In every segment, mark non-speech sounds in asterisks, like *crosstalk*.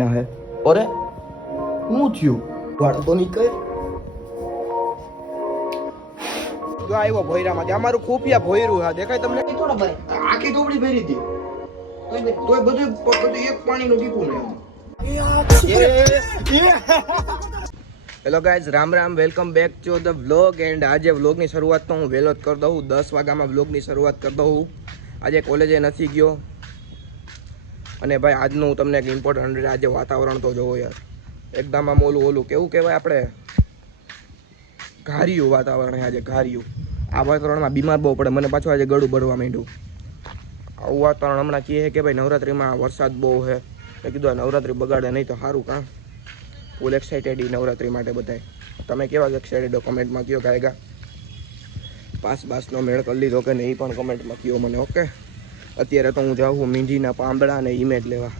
ના હે. અરે શું થયું? વાળ તો નીકળ જો આવ્યો ભોયરામાંથી અમારું ખુફિયા ભોયરું હા દેખાય તમને? થોડા ભાઈ. આખી ટોપડી ભરી હતી. તોય બધું બધું એક પાણીનું ટીપું ને hello guys *laughs* Ram Ram welcome back to the vlog and આજે વ્લોગની શરૂઆત તો હું વહેલો જ કરી દઉં. દસ વાગ્યામાં વ્લોગની શરૂઆત કરી દઉં. આજે કોલેજે નથી ગયો. અને ભાઈ, આજનું હું તમને એક ઇમ્પોર્ટન્ટ આજે વાતાવરણ તો જોવો યાર. એકદમ આમ ઓલું ઓલું કેવું કહેવાય આપણે? ઘારિયું વાતાવરણ આજે, ઘારિયું. આ વાતાવરણમાં બીમાર બહુ પડે. મને પાછું આજે ગળું ભરવા માંડ્યું. આવું વાતાવરણ હમણાં કહે કે ભાઈ, નવરાત્રિમાં વરસાદ બહુ છે. મેં કીધું આ નવરાત્રિ બગાડે નહીં તો સારું કાં? ફૂલ એક્સાઇટેડ નવરાત્રિ માટે બધાય. તમે કેવા એક્સાઇટેડ કમેન્ટમાં કયો ગાયગા. પાસ બાસનો મેળ કરી લીધો કે નહીં પણ કોમેન્ટમાં કયો મને ઓકે અત્યારે તો હું જાઉં છું મીંઢીના પાંદડા અને ઇમેજ લેવા.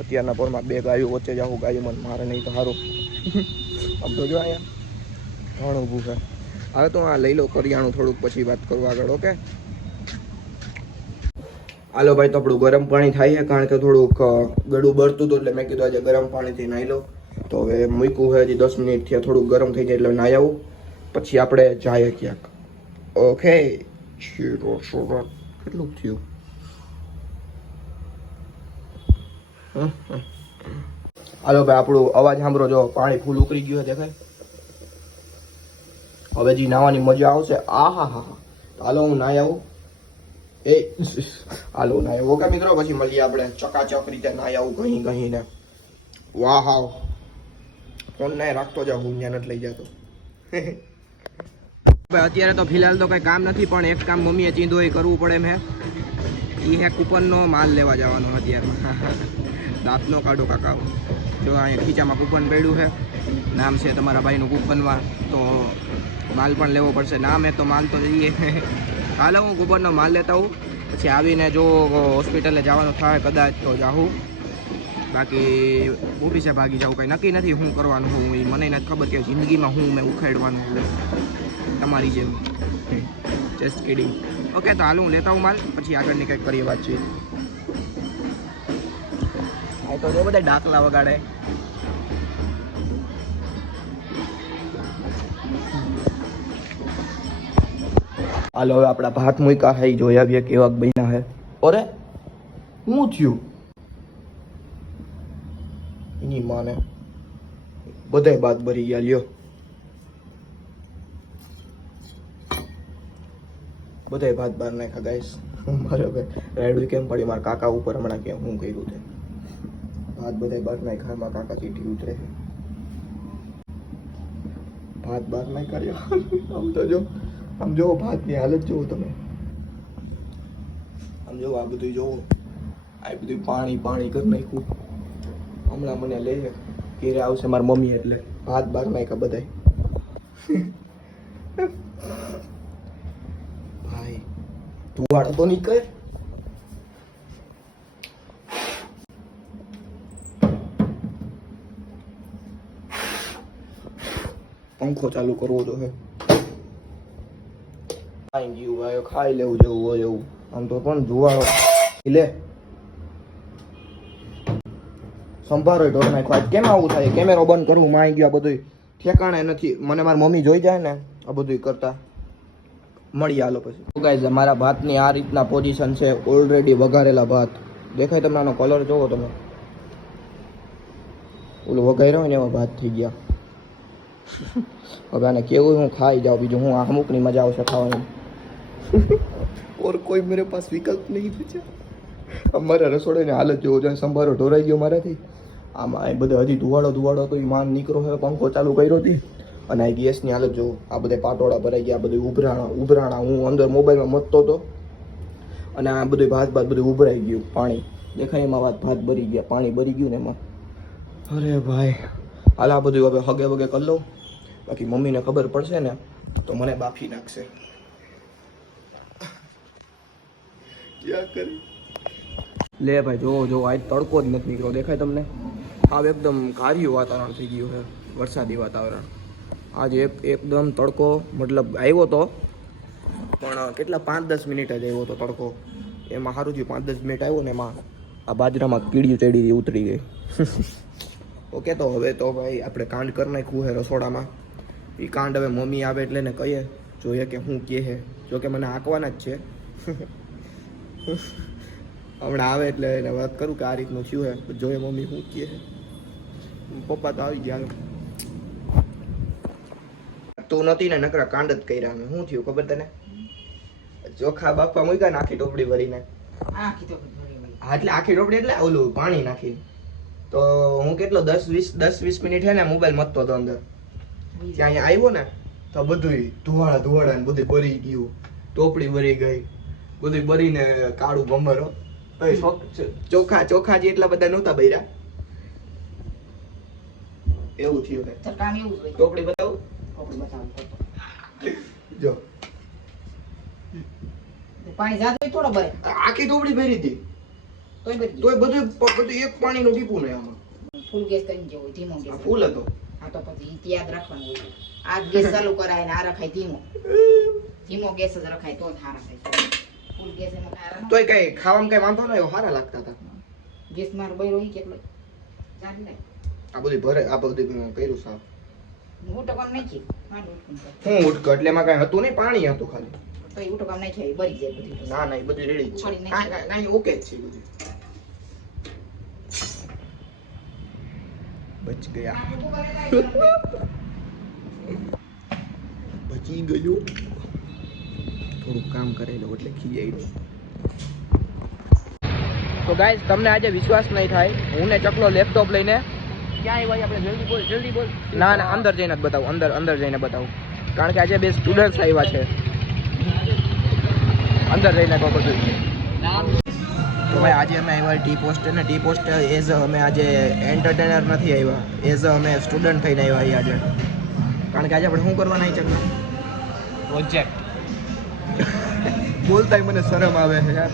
અત્યારના પોરમાં બે ગાયો વચ્ચે જાઉં ગાયો, મને મારે નહીં તો સારું આમ તો જો અહીંયા ઘણું ઊભું છે. હવે તો આ લઈ લો કરિયાણું થોડુંક, પછી વાત કરું આગળ, ઓકે? હાલો ભાઈ, તો આપણું ગરમ પાણી થાય છે, કારણ કે થોડુંક ગળું બળતું હતું એટલે મેં કીધું આજે ગરમ પાણીથી નાહી લો તો હવે મૂક્યું હોય હજી દસ મિનિટ થયા, થોડુંક ગરમ થઈ જાય એટલે નાહી આવું. પછી આપણે જઈએ ક્યાંક. ઓકે? કેટલું થયું? હાલો ભાઈ, આપણું અવાજ સાંભળો. જો પાણી ફૂલ ઉકળી ગયું દેખાય? હવે જે નાવાની મજા આવશે આ હા હા હાલો, હું નાહી આવું. એ, હાલો, નાહી આવું. ઓકે, મિત્રો, પછી મળીએ આપણે. ચકાચક રીતે નાહી આવું ઘણી કહીને વાહ હાવ ફોન ને રાખતો જાઉં, હું ત્યાં નથી લઈ જતો. અત્યારે તો ફિલહાલ તો કઈ કામ નથી, પણ એક કામ મમ્મીએ ચીંધો એ કરવું પડે મેં એ હે કૂપનનો માલ લેવા જવાનો અત્યારમાં દાંતનો કાઢો કાકા. જો અહીંયા ખીચામાં કૂપન પડ્યું છે. નામ છે તમારા ભાઈનું કૂપનમાં તો માલ પણ લેવો પડશે. નામ એ તો માલ તો જઈએ *laughs* હાલો હું કૂપનનો માલ લેતા હું પછી આવીને જો હોસ્પિટલે જવાનું થાય કદાચ તો જાઉં. બાકી ઓફિસે ભાગી જાઉં. કંઈ નક્કી નથી શું કરવાનું હું. એ મને નથી ખબર કે જિંદગીમાં હું મેં ઉખેડવાનું તમારી જેમ. જસ્ટ કિડિંગ ઓકે તો હાલ હું લેતા હું માલ. પછી આગળની કંઈક કરીએ વાતચીત. આ તો બધા ડાકલા વગાડે. હાલો, હવે આપણા ભાત મૂક્યા હે જોઈ આવીએ કેવા બન્યા હે. અરે શું થયું? એની માને બધાય બાદ ભરી ગયા, લ્યો. બધાય ભાત બહાર નાખ્યા ગાઈશ મારે હવે રાયડું કેમ પડી? મારા કાકા ઉપર હમણાં કેમ હું કર્યું છે ભાત બધાય બહાર નાખ્યા મારા કાકા ચીઠી ઉતરે ભાત બાર નાખ કર્યો આમ તો જો, આમ જોવો ભાતની હાલત જોવો તમે. આમ જોવો આ બધું જોવો. આ બધું પાણી પાણી કરી નાખ્યું. હમણાં મને લે, ઘેરે આવશે મારી મમ્મી એટલે. ભાત બાર નાખ્યા બધાય. ભાઈ, તું વાળો તો નીકળ પંખો ચાલુ કરવો તો હે. ખાઈ ગયું ભાઈ, ખાઈ લેવું જેવું હોય એવું. આમ તો પણ જુવાળો. લે. સંભારો ઢોર નાખો કેમ આવું થાય? કેમેરો બંધ કરવું માં ગયો બધું ઠેકાણે નથી. મને મારી મમ્મી જોઈ જાય ને, આ બધું કરતા. મળી આલો પછી. ગાઈઝ મારા ભાતની આ રીતના પોઝિશન છે. ઓલરેડી વઘારેલા ભાત. દેખાય તમને આનો કલર જોવો તમે? ઓલું વઘાર્યો ને એવા ભાત થઈ ગયા. હવે આને કેવું હું ખાઈ જાઉં બીજું હું આ અમુકની મજા આવશે ખાવાની. ઓર કોઈ મેરે પાસ વિકલ્પ નહીં બચા અમારા રસોડાની હાલત જોવો જોઈએ સંભારો ઢોરાઈ ગયો મારાથી. આમાં એ બધા હજી ધુવાડો ધુવાડો તો એ માન નીકળો હવે પંખો ચાલુ કર્યો હતી અને આ ગેસની હાલત જોવો આ બધા પાટોળા ભરાઈ ગયા બધું ઉભરાણા ઉભરાણા. હું અંદર મોબાઈલમાં મતતો હતો અને આ બધું ભાત ભાત બધું ઉભરાઈ ગયું પાણી. દેખાય એમાં વાત ભાત ભરી ગયા પાણી ભરી ગયું ને એમાં. અરે ભાઈ. હાલ આ બધું હવે હગે વગે કરી લઉં. બાકી મમ્મીને ખબર પડશે ને તો મને બાફી નાખશે. ક્યાં કરે? લે ભાઈ જો જો આજ તડકો જ નથી નીકળ્યો. દેખાય તમને? આ એકદમ કાર્યું વાતાવરણ થઈ ગયું છે વરસાદી વાતાવરણ. આજે એક એકદમ તડકો મતલબ આવ્યો તો પણ કેટલા પાંચ દસ મિનિટ જ આવ્યો તો તડકો. એમાં સારું થયું પાંચ દસ મિનિટ આવ્યો ને એમાં આ બાજરામાં કીડીયું ચડી હતી ઉતરી ગઈ. *laughs* ઓકે તો હવે તો ભાઈ આપણે કાંડ કરી નાખ્યું છે રસોડામાં. એ કાંડ હવે મમ્મી આવે એટલે ને કહીએ જોઈએ કે શું કહે છે જોકે મને આંકવાના જ છે. હમણાં આવે એટલે એને વાત કરું કે આ રીતનું થયું છે જોઈએ મમ્મી શું કહે પપ્પા તો આવી ગયા તું નથી ને નકરા કાંડ જ કર્યા અમે. શું થયું ખબર તને? ચોખા બાપા મૂક્યા ને આખી ટોપડી ભરીને. આખી. હા એટલે આખી ટોપડી એટલે ઓલું પાણી નાખીને તો હું કેટલો દસ વીસ દસ વીસ મિનિટ છે ને મોબાઈલ મતતો હતો અંદર. ત્યાં અહીંયા આવ્યો ને તો બધું ધુવાળા ધુવાળા ને બધું ભરી ગયું. ટોપડી બરી ગઈ. બધું ભરીને કાળું એ ચોખ- ચોખા જે એટલા બધા નહોતા બૈરા એવું થયું કે કામ એવું હોય. ટોપડી બતાવું? આપણે બતાવું. જો. પાણી જાતું થોડો ભરે આખી ટોપડી ભરી હતી. તોય બધું. તોય બધું બધું એક પાણીનું ટીપું નહીં આમાં. ફૂલ ગેસ કરીને જવું ધીમો ગેસ ફૂલ હતો. હા તો પછી યાદ રાખવાનું હોય. આ ગેસ ચાલુ કરાય ને આ રખાય ધીમો. ધીમો ગેસ જ રખાય તો જ સારા થાય ફૂલ ગેસ એમાં તોય કઈ ખાવામાં કઈ વાંધો નહીં હારા લાગતા હતા. ગેસ મારો બૈરો ઈ કેટલો જાણ નહીં આ બધું ભરે આ બધું કર્યું સાફ. હું નાખી માંડ હું એટલે એમાં કઈ હતું નહીં પાણી હતું ખાલી. તો એ નાખી આવી બરી જાય બધી ના ના એ બધું રેડી છે. કાંઈ ઓકે જ છે બધું. બચ ગયા. બચી ગયો. થોડુંક કામ કરેલું એટલે ખીજાઈ તો ગાઈઝ તમને આજે વિશ્વાસ નહીં થાય. હું ને ચકલો લેપટોપ લઈને ક્યાં જલ્દી બોલ જલ્દી બોલ. ના ના, અંદર જઈને જ બતાવું, અંદર અંદર જઈને બતાવું. કારણ કે આજે બે સ્ટુડન્ટ્સ આવ્યા છે. અંદર જઈને કહો બધું. તો ભાઈ આજે અમે આવ્યા ટી પોસ્ટ ને ટી પોસ્ટ એઝ અમે આજે એન્ટરટેનર નથી આવ્યા. એઝ અમે સ્ટુડન્ટ થઈને આવ્યા અહીં આજે. કારણ કે આજે આપણે શું કરવાના છે પ્રોજેક્ટ બોલતા મને શરમ આવે છે યાર.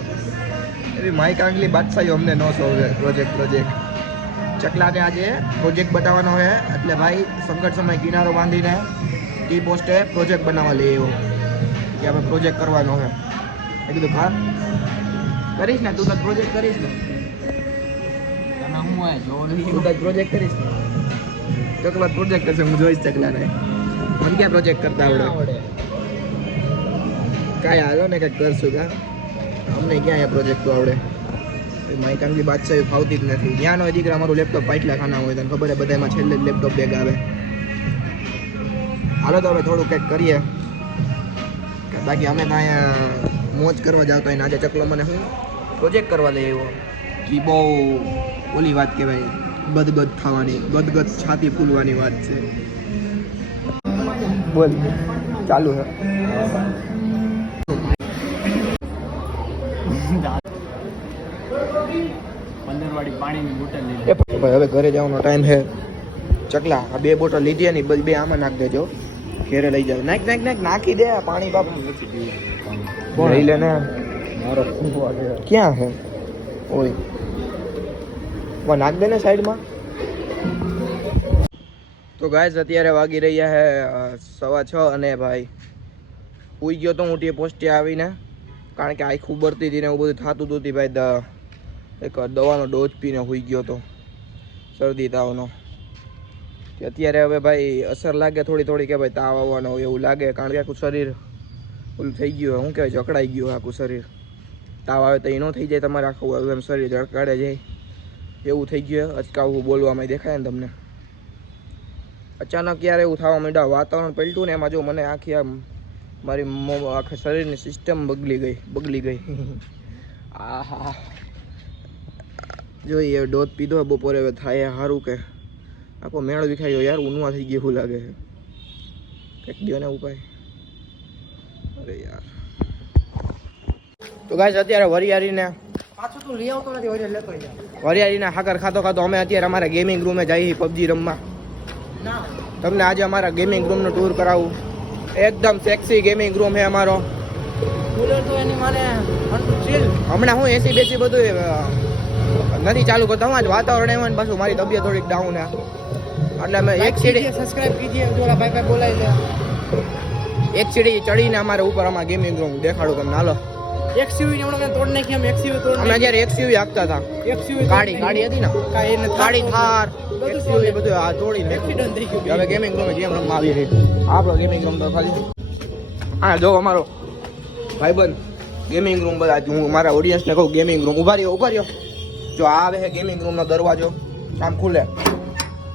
એવી માઇક આંગલી બાદશાહી અમને ન સોવે પ્રોજેક્ટ પ્રોજેક્ટ ચકલાને આજે પ્રોજેક્ટ બતાવવાનો છે. એટલે ભાઈ સંકટ સમય કિનારો બાંધીને ટી પોસ્ટે પ્રોજેક્ટ બનાવવા લઈ આવ્યો. કે આપણે પ્રોજેક્ટ કરવાનો છે. એ કીધું હા કરીશ ને તું તો પ્રોજેક્ટ કરીશ ને. તું તો પ્રોજેક્ટ કરીશ ને. ચકલા પ્રોજેક્ટ કરશે હું જોઈશ ચકલાને. મને ક્યાં પ્રોજેક્ટ કરતા આવડે? કાંઈ હાલો ને કંઈક કરશું કા? અમને ક્યાં આ પ્રોજેક્ટ આવડે? મારી કાંગલી બાદશાહી ફાવતી જ નથી. ત્યાં નો દીકરા મારું લેપટોપ પાટલા ખાના હોય તને ખબર છે બધામાં છેલ્લે લેપટોપ ભેગા આવે. હાલો તો હવે થોડું કંઈક કરીએ. બાકી અમે તો અહીંયા મોજ કરવા જાવ તો એને આજે ચકલો મને હું પ્રોજેક્ટ કરવા લઈ આવ્યો. એ બહુ ઓલી વાત કહેવાય. ગદગદ થવાની ગદગદ છાતી ફૂલવાની વાત છે. બોલ ચાલુ છે પંદરવાળી પાણીની બોટલ લીધી. ભાઈ હવે ઘરે જવાનો ટાઈમ છે ચકલા આ બે બોટલ લીધી ને બે આમાં નાખ દેજો. ઘેરે લઈ જાવ નાખ નાખ નાખ નાખી દે પાણી બાપ. નથી લે ને મારો ખૂબ વાગે ક્યાં હે? ઓય. વા નાખ દે ને સાઈડમાં. તો ગાઈઝ અત્યારે વાગી રહ્યા હે સવા છ અને ભાઈ ઉઈ ગયો તો હું તે પોસ્ટે આવીને કારણ કે આખું બરતી હતી ને એવું બધું થતું હતું ભાઈ એક દવાનો ડોઝ પીને હોઈ ગયો તો શરદી તાવનો. અત્યારે હવે ભાઈ અસર લાગે થોડી થોડી કે ભાઈ તાવ આવવાનો એવું લાગે કારણ કે આખું શરીર ઓલું થઈ ગયું. શું કહેવાય? જકડાઈ ગયું આખું શરીર. તાવ આવે તો એ ન થઈ જાય તમારે આખું. એમ શરીર જળકાડે જાય. એવું થઈ ગયું. અચકાવું બોલવામાં દેખાય ને તમને. અચાનક યાર એવું થવા માંડ્યા. વાતાવરણ પલટ્યું ને એમાં જો મને આખી આમ મારી આખા શરીરની સિસ્ટમ બગલી ગઈ. બગલી ગઈ. *laughs* આહા. જોઈએ ડોધ પીધો બપોરે હવે થાય સારું કે. આખો મેળ વિખાયો યાર ઉનવા થઈ ગયું લાગે. કંઈક દો ને ઉપાય. અરે યાર. તો ગાઈસ અત્યારે વરિયાળીને પાછું તું લઈ આવતો નથી હોય લેતો જા. વરિયાળીના હાકર ખાતો ખાતો અમે અત્યારે અમારા ગેમિંગ રૂમે જઈએ પબજી રમવા. ના. તમને આજે અમારા ગેમિંગ રૂમનો ટૂર કરાવું. એકદમ સેક્સી ગેમિંગ રૂમ છે અમારો. કુલર તો એની મને ચીલ હમણાં હું એસી બેસી બધું નથી ચાલુ કરતા. હું આજ વાતાવરણ એવું ને પાછું મારી તબિયત થોડીક ડાઉન છે એટલે અમે એક સીડી સબસ્ક્રાઇબ જોડા ભાઈ ભાઈ બોલાય છે એક સીડી ચડીને અમારે ઉપર અમારા ગેમિંગ રૂમ દેખાડું તમને. હાલો. એક્સયુવી ને હમણાં મેં તોડ નાખી આમ એક્સયુવી તોડ અમે જ્યારે એક્સયુવી આપતા હતા. એક્સયુવી ગાડી ગાડી હતી ને? ગાડી થાર બધું એક્સયુવી બધું આ તોડી એક્સિડન્ટ થઈ ગયું. હવે ગેમિંગ રૂમ ગેમ રમવા આવી રહી. આપણો ગેમિંગ રૂમ તો ખાલી હા જો અમારો ભાઈબંધ ગેમિંગ રૂમ બધા હું મારા ઓડિયન્સને કહું ગેમિંગ રૂમ ઊભા રહ્યો ઊભા રહ્યો. જો આ આવે છે ગેમિંગ રૂમનો દરવાજો. આમ ખુલે.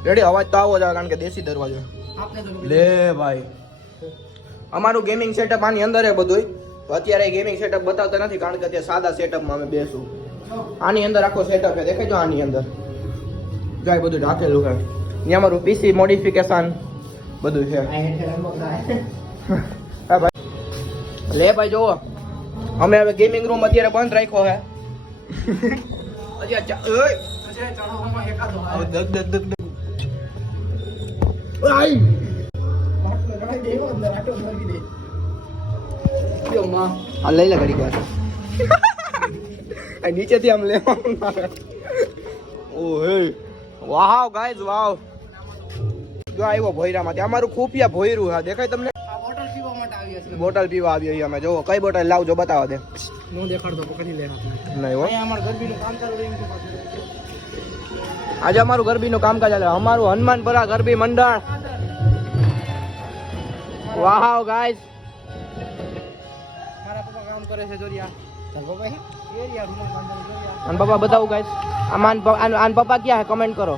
રેડી? અવાજ તો આવો જ આવે કારણ કે દેશી દરવાજો. લે ભાઈ. અમારું ગેમિંગ સેટઅપ આની અંદર એ બધું અત્યારે ગેમિંગ સેટઅપ બતાવતા નથી કારણ કે તે સાદા સેટઅપમાં અમે બેસું. આની અંદર આખો સેટઅપ છે. દેખાય જો આની અંદર. ગાય બધું રાખેલું છે. ને અમારું પીસી મોડિફિકેશન બધું છે. *laughs* હા. ભાઈ. લે ભાઈ જોવો અમે હવે ગેમિંગ રૂમ અત્યારે બંધ રાખ્યો હે *laughs* દગ દગ દગ દગ. માટલો આ લઈ લે ઘડી વાર. નીચેથી આમ લેવા ઓ હે વાવ ગાઈઝ વાવ. જો આવ્યો ભોયરામાંથી. અમારું ખુફિયા ભોયરું હા દેખાય તમને? બોટલ પીવા બોટલ આવી અહીં અમે. જોવો કઈ બોટલ લાવજો બતાવો દે. નો દેખાડતો પકડી લેના નહીં હો. અમાર ગરબીનું કામ ચાલુ રહ્યું આજે અમારું ગરબીનું કામકાજ ચાલે અમારું હનુમાનપરા ગરબી મંડળ. વાવ ગાઈસ મારા પપ્પા કામ કરે છે જોરિયા. આન પપ્પા બતાવું ગાઈસ આમાં આન- પપ્પા ક્યાં હે કમેન્ટ કરો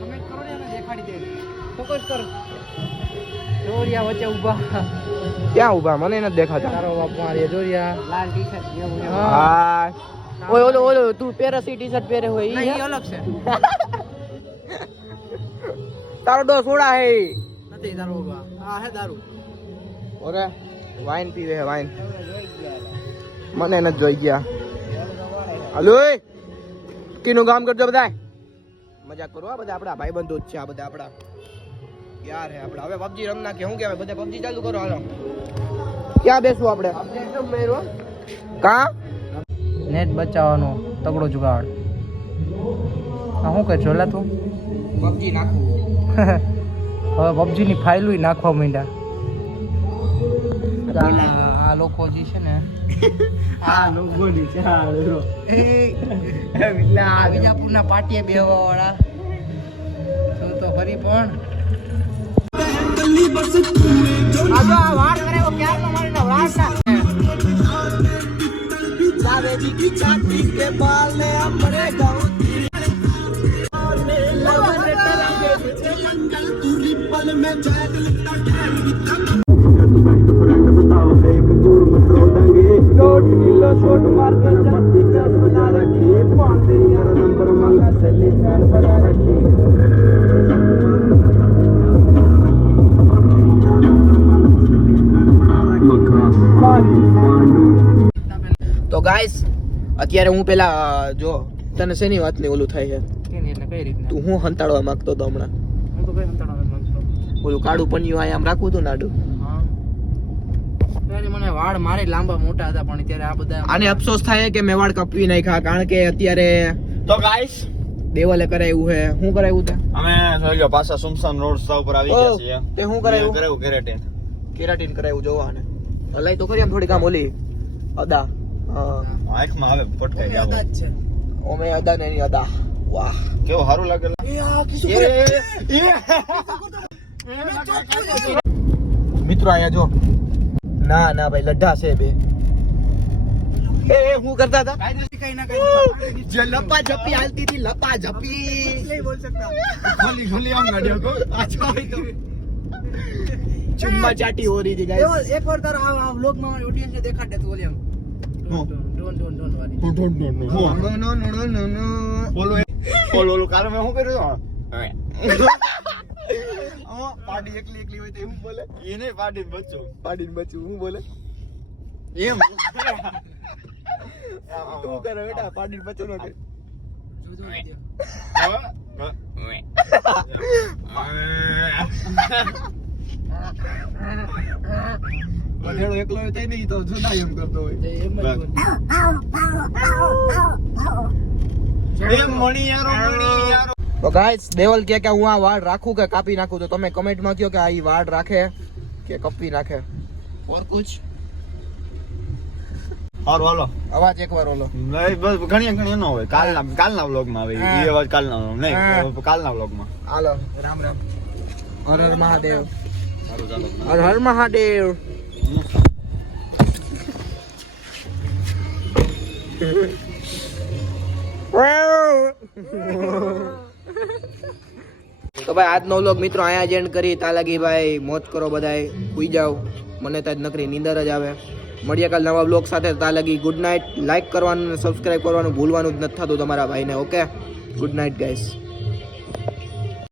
કમેન્ટ કરો ને દેખાડી દે ફોકસ કર. જોરિયા વચ્ચે ઊભા. ક્યાં ઊભા? મને નથી દેખાતા. તારો બાપ મારે જોરિયા. લાલ ટી-શર્ટ હા. ઓય ઓલો ઓલો તું પેરસી ટી શર્ટ પહેરે હોય ઈ અલગ છે. *laughs* તારો ડોસ સોડા હે નથી તારો આ હે દારૂ. ઓરે વાઈન પીવે હે વાઈન મને નથી જોઈ ગયા. હલો કીનું કામ કરજો બધા મજાક કરો આ બધા આપણા ભાઈબંધો જ છે આ બધા આપણા. યાર હે આપણા. હવે પબજી રમ નાખે શું કહેવાય? બધા પબજી ચાલુ કરો હાલો. ક્યાં બેસવું આપણે? કા? નેટ બચાવવાનો તગડો જુગાડ. શું કહે ચોલા તું? પબજી નાખવું હવે પબજી ની ફાઇલું નાખવા માંડ્યા. આ લોકો જે છે ને *laughs* આ લોકોની ચાલો વિજાપુરના પાટીએ બેહવા વાળા તો તો ફરી પણ. આ જો આ વાળ કરાવ્યો ક્યારનો મારીને વાળ ના તો ગાઈસ અત્યારે હું પેલા જો તને શેની વાતની ઓલું થાય છે? એટલે કઈ રીતના? તું હું હંતાડવા માંગતો હતો હમણાં? હું તો કઈ સંતાડવા માંગતો ઓલું કાળું પન્યું આય આમ રાખવું હતું નાડું? ત્યારે મને વાળ મારે લાંબા મોટા હતા પણ ત્યારે આ બધા આને અફસોસ થાય કે મેં વાળ કપવી નાખ્યા કારણ કે અત્યારે તો ગાઈસ દેવલે કરાવ્યું છે શું કરાવ્યું તે? અમે જોઈ પાછા સુમસાન રોડ રસ્તા ઉપર આવી ગયા છીએ. તે શું કરાવ્યું કરાયું કેરેટીન. કેરાટીન કરાયું જોવાને અલાઈ તો કરી આમ થોડી કામ ઓલી અદા. હા આંખમાં આવે પટકાઈ જાવ અદા જ છે. ઓમે અદા ને એની અદા. વાહ. કેવો સારું લાગે? મિત્રો અહીંયા જો. ના ના ભાઈ લડ્ઢા છે બે એ એ, હું કરતા હતા કઈ ના કઈ જે લપા ઝપી હાલતી હતી લપા ઝપી નહીં બોલ શકતા ખોલી ખોલી આમ ગાડીઓ કો ચુમ્મા ચાટી હો રહી थी એવો गाइस એક વાર તારો આ આ vlog માં મારી audience ને દેખાડ દે તું ઓલી આમ હું? ડોન ડોન ડોન વાળી no no no no no ઓલું એ- ઓલું ઓલું કાલે મેં શું કર્યું પાડી એકલી એકલી હોય તો એવું બોલે. એ નહીં પાડી બચ્ચું પાડીને બચ્યું હું બોલે? એમ. તું કરે બેટા પાડીને બચ્યું નો *laughs* એકલો તો નહીં તો જુદા એમ કરતો હોય. મણી એમ જ બોલ. તો ગાઈસ દેવલ કે કે હું આ વાળ રાખું કે કાપી નાખું? તો તમે કમેન્ટમાં કહો કે આ ઈ વાળ રાખે કે કપી નાખે? ઓર કુછ? ઓર હાલો અવાજ એકવાર ઓલો નહીં બસ ઘણી ઘણી ન હોય. કાલના કાલના વ્લોગમાં આવે. એ અવાજ કાલના નહીં કાલના વ્લોગમાં હાલો. રામ રામ. હર હર મહાદેવ. ચાલો. હર હર મહાદેવ. *laughs* તો ભાઈ, આજનો વ્લોગ મિત્રો અહીંયા જ કરી તા લાગી ભાઈ મોજ કરો બધાય. સુઈ જાઓ. મને તો આજ નકરી નીંદર જ આવે. મળીએ કાલ નવા બ્લોગ સાથે. તા લાગી ગુડ નાઇટ લાઇક કરવાનું સબસ્ક્રાઇબ કરવાનું ભૂલવાનું જ નથી થતું તમારા ભાઈને ઓકે ગુડ નાઇટ ગાઈસ